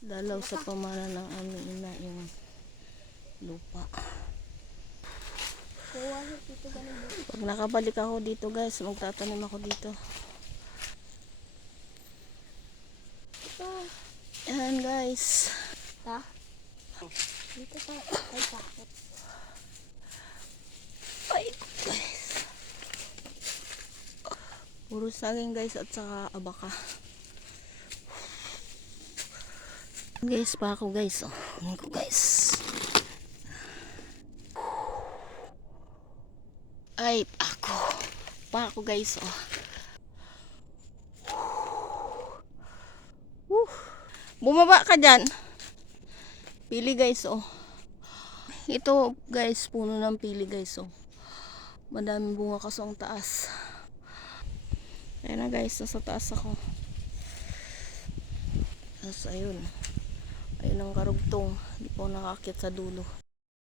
Dalaw sa pamana ng aming ina yung lupa. Pag nakabalik ako dito guys, magtatanim ako dito. Ito. Ayan guys. Ta? Dito sa ay sakit. Ay guys. Puro saging guys at saka abaka. Guys, pa ako guys. Oh, ko guys. Ay, pa ako. Pa ako guys. Oh. Woo. Bumaba ka dyan. Pili guys, oh. Ito guys, puno ng pili guys, oh. Madaming bunga kasi ang taas. Ayan na guys, nasa taas ako. Tapos ayun. Ayun ang karugtong. Hindi po nakakit sa dulo.